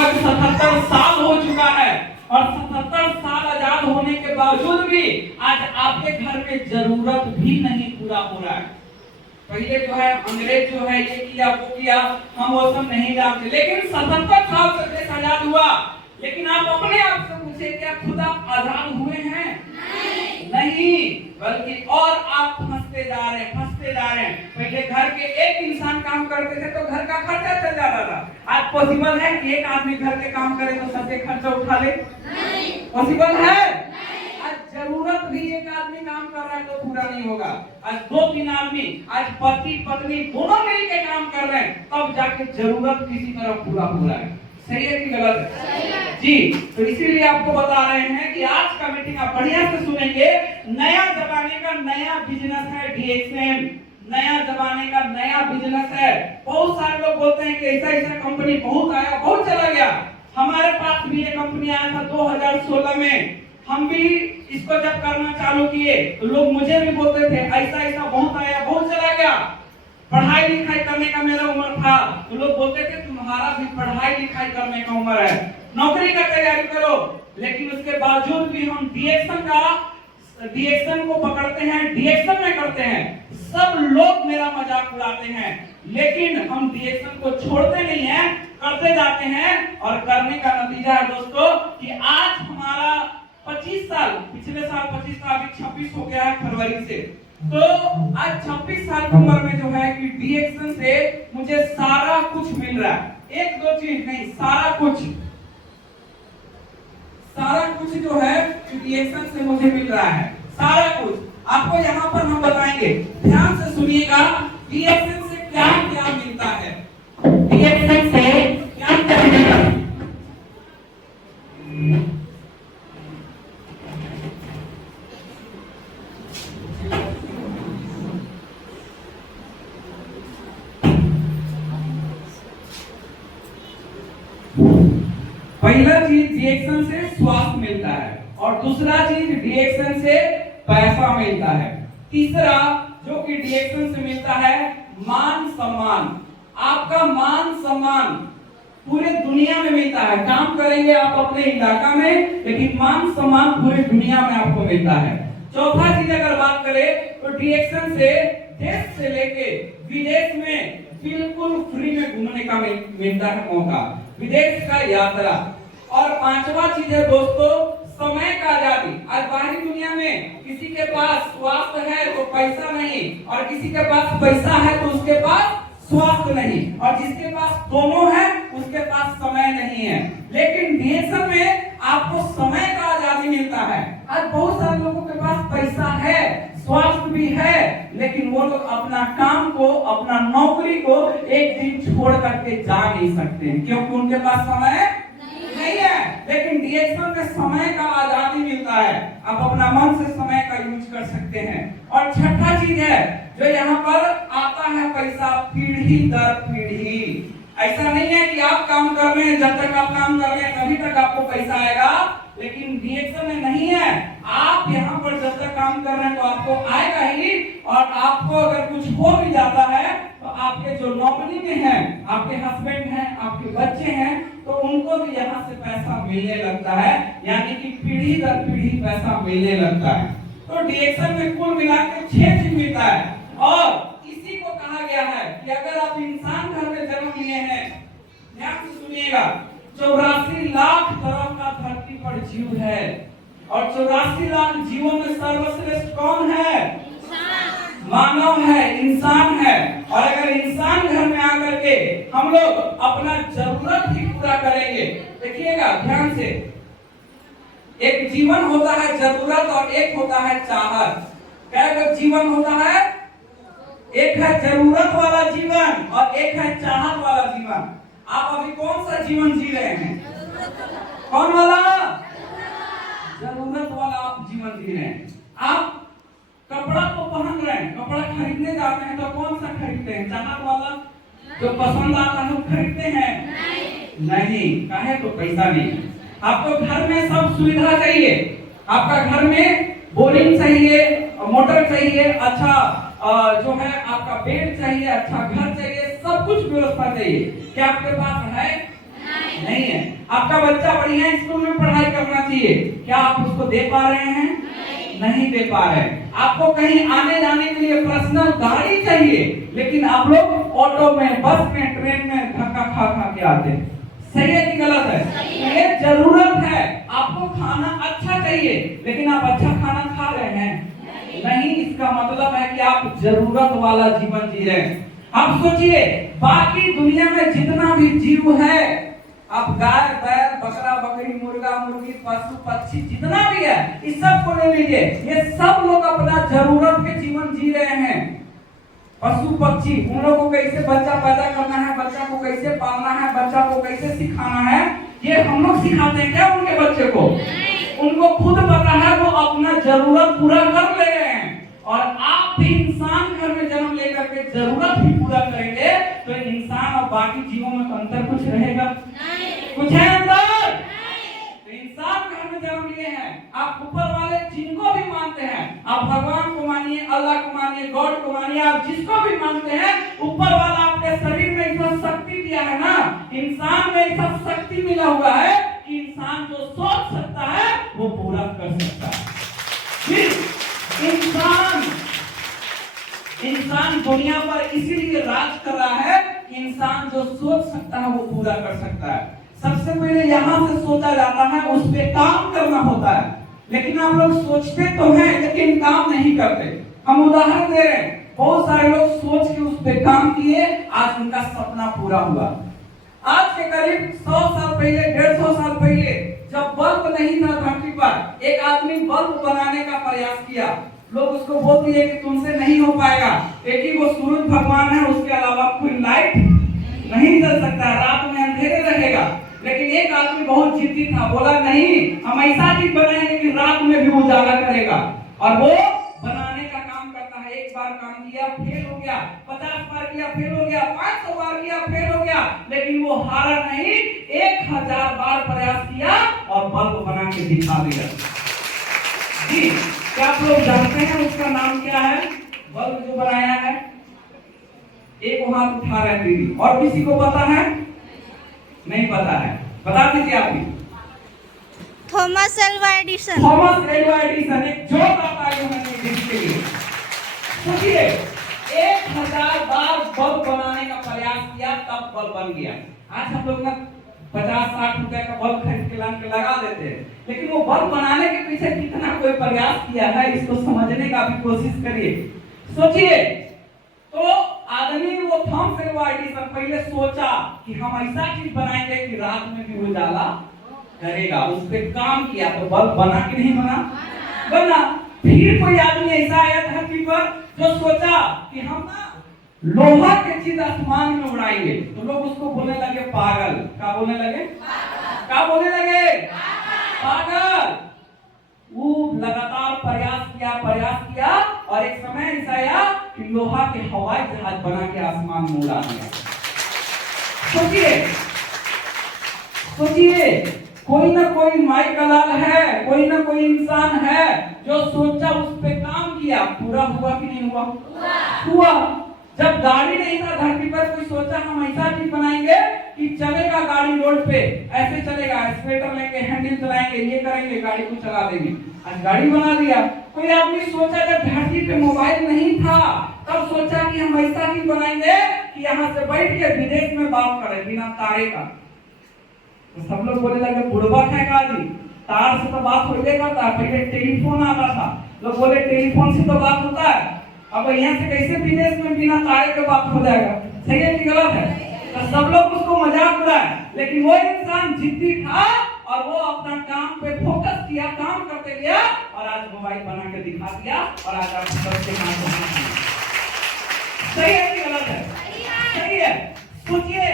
लगभग 77 साल हो चुका है और 77 साल आजाद होने के बावजूद भी आज आपके घर में जरूरत भी नहीं पूरा हो रहा है। पहले जो है अंग्रेज जो है ये किया वो किया, हम वो सब नहीं जानते, लेकिन 77 साल से देश आजाद हुआ। लेकिन आप अपने आप से पूछे, क्या खुद आप आजाद हुए हैं? नहीं, बल्कि और आप फंसते जा रहे हैं, फंसते जा रहे हैं। पहले घर के एक इंसान काम करते थे तो घर का खर्चा चल जाता था। आज पॉसिबल है कि एक आदमी घर के काम करे तो सबके खर्चा उठा ले? नहीं पॉसिबल है। आज जरूरत भी एक आदमी काम कर रहा है तो पूरा नहीं होगा। आज 2-3 आदमी, आज पति पत्नी दोनों मिलकर काम कर रहे हैं, तब जाके जरूरत किसी तरह पूरा हो रहा है। सही है कि गलत है? जी, तो इसीलिए आपको बता रहे हैं कि आज का मीटिंग आप बढ़िया से सुनेंगे। नया जमाने का नया बिजनेस है डीएक्सएन, नया जमाने का नया बिजनेस है। बहुत सारे लोग बोलते हैं कि ऐसा ऐसा कंपनी बहुत आया, बहुत चला गया। हमारे पास भी ये कंपनी आया था 2016 में। हम भी इसको जब करना चालू किए तो लोग मुझे भी बोलते थे ऐसा ऐसा बहुत आया, बहुत चला गया। पढ़ाई लिखाई करने का मेरा उम्र था तो लोग बोलते थे तुम्हारा भी पढ़ाई लिखाई करने का उम्र है, नौकरी का तैयारी करो। लेकिन उसके बावजूद भी हम डीएक्शन को पकड़ते हैं, डीएक्शन में करते हैं। सब लोग मेरा मजाक उड़ाते हैं, लेकिन हम डीएक्शन को छोड़ते नहीं हैं, करते जाते हैं। और करने का नतीजा है दोस्तों कि आज हमारा 25 साल, पिछले साल 25 था, अभी 26 हो गया है फरवरी से। तो आज 26 साल की उम्र में जो है कि डीएक्शन से मुझे सारा कुछ मिल रहा है। 1-2 चीज नहीं, सारा कुछ जो है डीएक्शन से मुझे मिल रहा है, सारा कुछ। आपको यहाँ पर हम बताएंगे, ध्यान से सुनिएगा, डीएक्शन से क्या क्या मिलता है, डीएक्शन से क्या क्या मिलता है। पहला चीज डीएक्शन से स्वास्थ्य मिलता है, और दूसरा चीज डीएक्शन से पैसा मिलता है। तीसरा जो कि डीएक्शन से मिलता है मान सम्मान। आपका मान सम्मान पूरे दुनिया में मिलता है। काम करेंगे आप अपने इलाका में, लेकिन मान सम्मान पूरी दुनिया में आपको मिलता है। चौथा चीज अगर बात करें तो डीएक्शन से देश से लेके विदेश में बिल्कुल फ्री में घूमने का मिलता है मौका, विदेश का यात्रा। और पांचवा चीज है दोस्तों समय का आजादी। आज बाहरी दुनिया में किसी के पास स्वास्थ्य है तो पैसा नहीं, और किसी के पास पैसा है तो उसके पास स्वास्थ्य नहीं, और जिसके पास दोनों है उसके पास समय नहीं है। लेकिन डीएक्शन में आपको समय का आजादी मिलता है। आज बहुत सारे लोगों के पास पैसा है, स्वास्थ्य भी है, लेकिन वो लोग अपना काम को, अपना नौकरी को एक दिन छोड़ करके जा नहीं सकते, क्योंकि उनके पास समय नहीं है। लेकिन डीएक्शन में समय का आजादी मिलता है, आप अपना मन से समय का यूज कर सकते हैं। और छठा चीज है जो यहाँ पर आता है पैसा पीढ़ी दर पीढ़ी। ऐसा नहीं है कि आप काम कर रहे हैं, जब तक आप काम कर रहे हैं तभी तक आपको पैसा आएगा, लेकिन डीएक्शन में नहीं है। आप यहाँ पर जब तक काम कर रहे हैं तो आपको आएगा ही, और आपको अगर कुछ हो भी जाता है तो आपके जो नौकरी में हैं, आपके हस्बैंड हैं, आपके बच्चे हैं, तो उनको भी यहाँ से पैसा मिलने लगता है, यानी कि पीढ़ी दर पीढ़ी पैसा मिलने लगता है। तो डीएक्शन में कुल मिलाकर 6 चीज मिलता है। और इसी को कहा गया है कि अगर आप इंसान घर में जन्म लिए हैं, ध्यान से सुनिएगा, 84 लाख तरह का धरती पर जीव है, और 84 लाख जीवों में सर्वश्रेष्ठ कौन है? मानव है, इंसान है। और अगर इंसान घर में आकर के हम लोग अपना जरूरत ही पूरा करेंगे, देखिएगा ध्यान से, एक जीवन होता है जरूरत और एक होता है चाहत। क्या जीवन होता है? एक है जरूरत वाला जीवन और एक है चाहत वाला जीवन। आप अभी कौन सा जीवन जी रहे हैं? कौन वाला? जरूरत वाला आप जीवन जी रहे हैं। आप कपड़ा तो पहन रहे हैं, कपड़ा खरीदने जाते हैं तो कौन सा खरीदते हैं? चाहत वाला जो पसंद आता है वो खरीदते हैं? नहीं। काहे? तो पैसा नहीं। आपको घर में सब सुविधा चाहिए, आपका घर में बोरिंग चाहिए, मोटर चाहिए, अच्छा जो है आपका बेड चाहिए, अच्छा घर चाहिए, सब कुछ व्यवस्था चाहिए। क्या आपके पास है? नहीं है। आपका बच्चा बढ़िया स्कूल में पढ़ाई करना चाहिए, क्या आप उसको दे पा रहे हैं? नहीं दे पा रहे। आपको कहीं आने जाने के लिए पर्सनल गाड़ी चाहिए, लेकिन आप लोग ऑटो में, बस में, ट्रेन में धक्का खा खा के आते हैं। सही है कि गलत है? ये जरूरत है। आपको खाना अच्छा चाहिए, लेकिन आप अच्छा खाना खा रहे हैं? नहीं। इसका मतलब है कि आप जरूरत वाला जीवन जी रहे हैं। आप सोचिए, बाकी दुनिया में जितना भी जीव है, आप गाय, बैल, बकरा, बकरी, मुर्गा, मुर्गी, पशु, पक्षी जितना भी है, इस सब को ले लीजिए, ये सब लोग अपना जरूरत के जीवन जी रहे हैं। पशु पक्षी, उन लोगों को कैसे बच्चा पैदा करना है, बच्चा को कैसे पालना है, बच्चा को कैसे सिखाना है, ये हम लोग सिखाते हैं क्या उनके बच्चे को? उनको खुद पता है, वो अपना जरूरत पूरा कर ले रहे हैं। और आप भी इंसान घर में जन्म लेकर के जरूरत भी पूरा करेंगे, तो इंसान और बाकी जीवों में अंतर कुछ रहेगा? कुछ है अंतर? तो इंसान घर में जन्म लिए हैं, आप ऊपर वाले जिनको भी मानते हैं, आप भगवान को मानिए, अल्लाह को मानिए, गॉड को मानिए, आप जिसको भी मानते हैं, ऊपर वाला आपके शरीर में ऐसा शक्ति दिया है ना, इंसान में ऐसा शक्ति मिला हुआ है कि इंसान जो सोच सकता है वो पूरा कर सकता है। इंसान दुनिया पर इसीलिए राज कर रहा है कि इंसान जो सोच सकता है वो पूरा कर सकता है। सबसे पहले यहाँ से सोचा जाता है, उस पे काम करना होता है। लेकिन आप लोग सोचते तो हैं, लेकिन काम नहीं करते। हम उदाहरण दे रहे हैं, बहुत सारे लोग सोच के उस पे काम किए, आज उनका सपना पूरा हुआ। आज के करीब 100 साल पहले, 150 साल पहले, जब बल्ब नहीं था धरती पर, एक आदमी बल्ब बनाने का प्रयास किया। लोग उसको बोलते हैं कि तुमसे नहीं हो पाएगा, एक ही वो सूरज भगवान है, उसके अलावा कोई लाइट नहीं जल सकता, रात में अंधेरे रहेगा। लेकिन एक आदमी बहुत जिद्दी था, बोला नहीं, हम ऐसा चीज बनाएंगे कि रात में भी उजाला करेगा। और वो बनाने का काम करता है। एक बार काम किया, फेल हो गया, 50 बार किया, फेल हो गया, 500 बार किया, फेल हो गया, लेकिन वो हारा नहीं, 1000 बार प्रयास किया और बल्ब बना के दिखा दिया। जी, क्या आप लोग जानते हैं उसका नाम क्या है? बल्ब जो बनाया है, एक हाथ उठा रहे दीदी, और किसी को पता है? नहीं पता है, बता दीजिए आप भी। Thomas Alva Edison. Thomas Alva Edison एक जोक आता है के लिए। सोचिए, 1000 बार बल्ब बनाने का प्रयास किया, तब बल्ब बन गया। आज हम लोग ना 50-60 रुपए का बल्ब खरीद के लान के लगा देते हैं, लेकिन वो बल्ब बनाने के पीछे कितना कोई प्रयास किया है, इसको समझने का भी कोशिश करिए। सोचिए, तो आदमी वो थॉमस एल्वा एडिसन पहले सोचा कि हम ऐसा चीज बनाएंगे कि रात में भी उजाला करेगा, उस पे काम किया, तो बल्ब बना कि नहीं बना? बना। फिर कोई आदमी ऐसा आया धरती पर जो सोचा कि हम ना लोहा के चीज आसमान में उड़ाएंगे, तो लोग उसको बोलने लगे पागल। क्या बोलने लगे? क्या बोलने लगे? पागल। वो लगातार प्रयास किया और एक समय ऐसा आया कि लोहा के हवाई जहाज बना के आसमान में उड़ा दिया। सोचिए, कोई ना कोई माई का लाल है, कोई ना कोई इंसान है जो सोचा, उस पे काम किया, पूरा हुआ कि नहीं हुआ? हुआ। जब गाड़ी नहीं था धरती पर, कोई सोचा हम ऐसा चीज बनाएंगे कि चलेगा गाड़ी रोड पे, ऐसे चलेगा, एक्सीलेटर लेंगे, हैंडल चलाएंगे, ये करेंगे, गाड़ी को चला देंगे। आज गाड़ी बना दिया। कोई आदमी सोचा, जब धरती पे मोबाइल नहीं था, तब सोचा कि हम ऐसा चीज बनाएंगे कि यहाँ से बैठ के विदेश में बात करें बिना तारे का। तो सब लोग बोले लगे बुड़बक है गाड़ी, तार से तो बात हो जाएगा था, पहले टेलीफोन आता था, लोग बोले टेलीफोन से तो बात होता है, अब यहाँ से कैसे विदेश में बिना तारे के बात हो जाएगा? सही है कि गलत है? तो सब लोग उसको मजाक उड़ाए, लेकिन वो इंसान जिद्दी था और वो अपना काम पे फोकस किया, काम करते गया और आज मोबाइल बना के दिखा दिया और आज आप सबसे काम करना। सही है कि गलत है? सही है। सोचिए,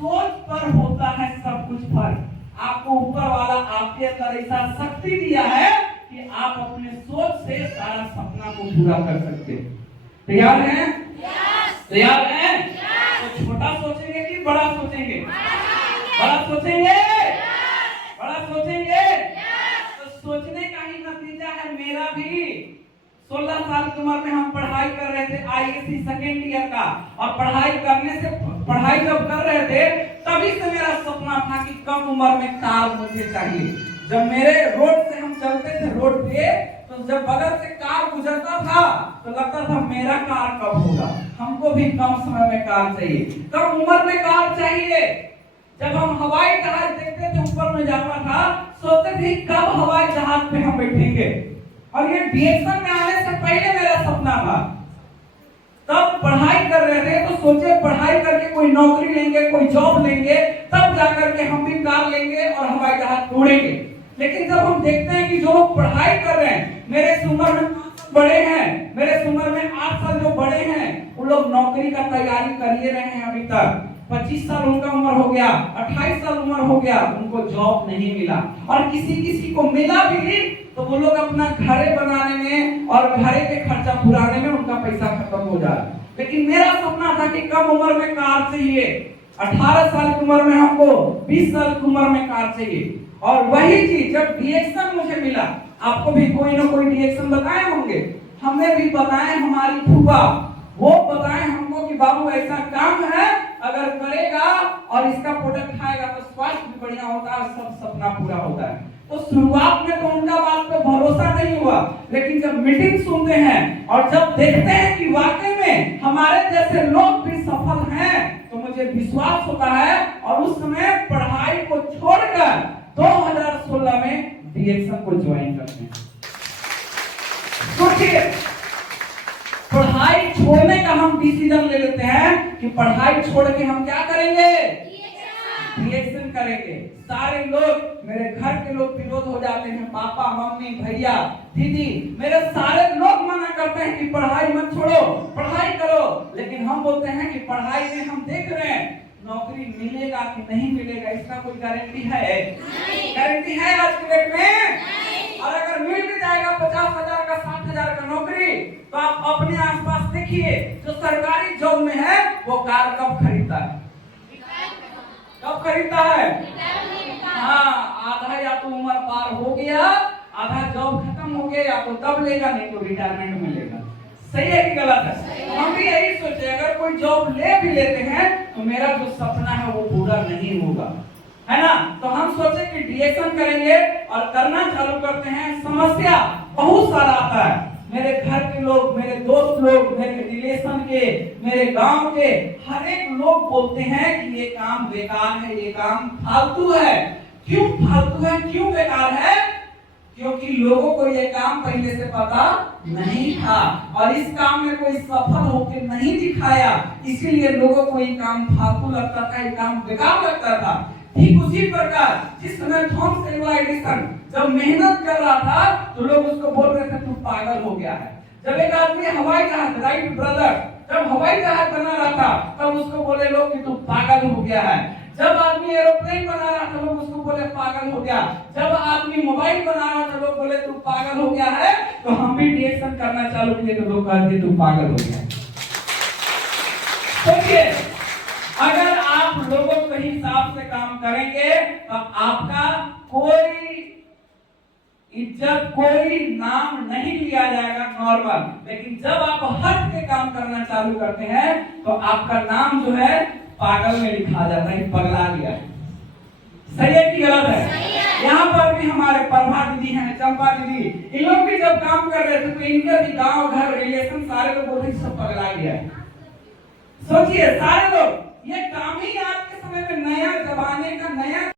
सोच पर होता है सब कुछ फर्क। आपको ऊपर वाला आपके अंदर ऐसा शक्ति दिया है कि आप अपने सोच से सारा सपना को पूरा कर सकते हैं। तैयार हैं? तैयार हैं? तो छोटा सोचेंगे कि बड़ा सोचेंगे? बड़ा सोचेंगे? बड़ा सोचेंगे? तो सोचने का ही नतीजा है। मेरा भी 16 साल की उम्र में हम पढ़ाई कर रहे थे, आईएससी सेकेंड ईयर का, और पढ़ाई जब कर रहे थे तभी से मेरा सपना था कि कम उम्र में कार मुझे चाहिए। जब मेरे रोड से हम चलते थे रोड पे, तो जब बगल से कार गुजरता था तो लगता था मेरा कार कब होगा, हमको भी कम समय में कार चाहिए, कम उम्र में कार चाहिए। जब हम हवाई जहाज देखते थे ऊपर में जाता था, सोचते थे कब हवाई जहाज पे हम बैठेंगे। और ये डीएक्शन में आने से पहले मेरा सपना था। तब पढ़ाई कर रहे थे तो सोचे पढ़ाई करके कोई नौकरी लेंगे, कोई जॉब लेंगे, तब जाकर के हम भी कार लेंगे और हवाई जहाज उड़ेंगे। लेकिन जब हम देखते हैं कि जो लोग पढ़ाई कर रहे हैं, मेरे से उम्र में बड़े हैं, मेरे से उम्र में 8 साल जो बड़े हैं, वो लोग नौकरी का तैयारी कर ही रहे हैं। अभी तक 25 साल उनका उम्र हो गया, 28 साल उम्र हो गया, उनको जॉब नहीं मिला। और किसी को मिला भी तो वो लोग अपना घरे बनाने में और घरे के खर्चा पुराने में उनका पैसा खत्म हो जाए। लेकिन मेरा सपना था कि कम उम्र में कार चाहिए, 18 साल की उम्र में हमको 20 साल की उम्र में कार चाहिए। और वही चीज जब डीएक्शन मुझे मिला, आपको भी कोई ना कोई डीएक्शन बताए होंगे, हमें भी बताए हमारी फूफा, वो बताए हमको कि बाबू ऐसा काम है, अगर करेगा और इसका प्रोडक्ट खाएगा तो स्वास्थ्य भी बढ़िया होता है, सब सपना पूरा होता है। तो शुरुआत में तो उनका बात पे भरोसा नहीं हुआ, लेकिन जब मीटिंग सुनते हैं और जब देखते हैं कि वाकई में हमारे जैसे लोग भी सफल हैं, तो मुझे विश्वास होता है। और उस समय पढ़ाई को छोड़कर 2016 में डीएक्शन को ज्वाइन करते हैं। सोचिए, पढ़ाई छोड़ने का हम डिसीजन ले लेते हैं कि पढ़ाई छोड़ के हम क्या करेंगे, डीएक्शन करेंगे। सारे लोग, मेरे घर के लोग विरोध हो जाते हैं, पापा मम्मी भैया दीदी, मेरे सारे लोग मना करते हैं कि पढ़ाई मत छोड़ो, पढ़ाई करो। लेकिन हम बोलते हैं कि पढ़ाई में हम देख रहे हैं नौकरी मिलेगा कि नहीं मिलेगा, इसका कोई गारंटी है? गारंटी है आज के डेट में? और अगर मिल भी जाएगा 50,000 का 60,000 का नौकरी, तो आप अपने आसपास देखिए, जो सरकारी जॉब में है वो कार कब खरीदता है? कब खरीदता है? हाँ, आधा या तो उम्र पार हो गया, आधा जॉब खत्म हो गया, या तो तब लेगा, नहीं तो रिटायरमेंट में लेगा। सही है कि गलत है? हम भी यही सोचे, अगर कोई जॉब ले भी लेते हैं तो मेरा जो सपना है वो पूरा नहीं होगा, है ना? तो हम सोचे कि डीएक्शन करेंगे और करना चालू करते हैं। समस्या बहुत सारा आता है, मेरे घर के लोग, मेरे दोस्त लोग, मेरे रिलेशन के, मेरे गांव के हर एक लोग बोलते हैं कि ये काम बेकार है, ये काम फालतू है। क्यों फालतू है, क्यों बेकार है? क्योंकि लोगों को ये काम पहले से पता नहीं था और इस काम में कोई सफल होकर नहीं दिखाया, इसीलिए लोगों को ये काम फालतू लगता था, ये काम बेकार लगता था। ठीक उसी प्रकार जिस समय थॉमस एल्वा एडिसन जब मेहनत कर रहा था तो लोग उसको बोल रहे थे तू पागल हो गया है। जब एक आदमी हवाई जहाज, राइट ब्रदर, जब हवाई जहाज बना रहा था तब उसको बोले लोग कि तू पागल हो गया है। जब आदमी एरोप्लेन बना रहा था लोग उसको बोले पागल हो गया। जब आदमी मोबाइल बना रहा था लोग बोले तू पागल हो गया है। तो हम भी डीएक्शन करना चालू किए तो लोग कहते तू पागल हो गया। सोचिए, अगर आप लोगों के हिसाब से काम करेंगे तो आपका कोई इज्जत, कोई नाम नहीं लिया जाएगा नॉर्मल। लेकिन जब आप हट के काम करना चालू करते हैं तो आपका नाम जो है पागल में लिखा जाता है, पगला गया है। सही है कि गलत है? यहाँ पर भी हमारे प्रभा दीदी हैं, चंपा दीदी, इन लोग भी जब काम कर रहे थे तो इनके भी गांव घर रिलेशन सारे लोग बोलते सब पगला गया है। सोचिए, सारे लोग, ये काम ही आज के समय में नया जमाने का नया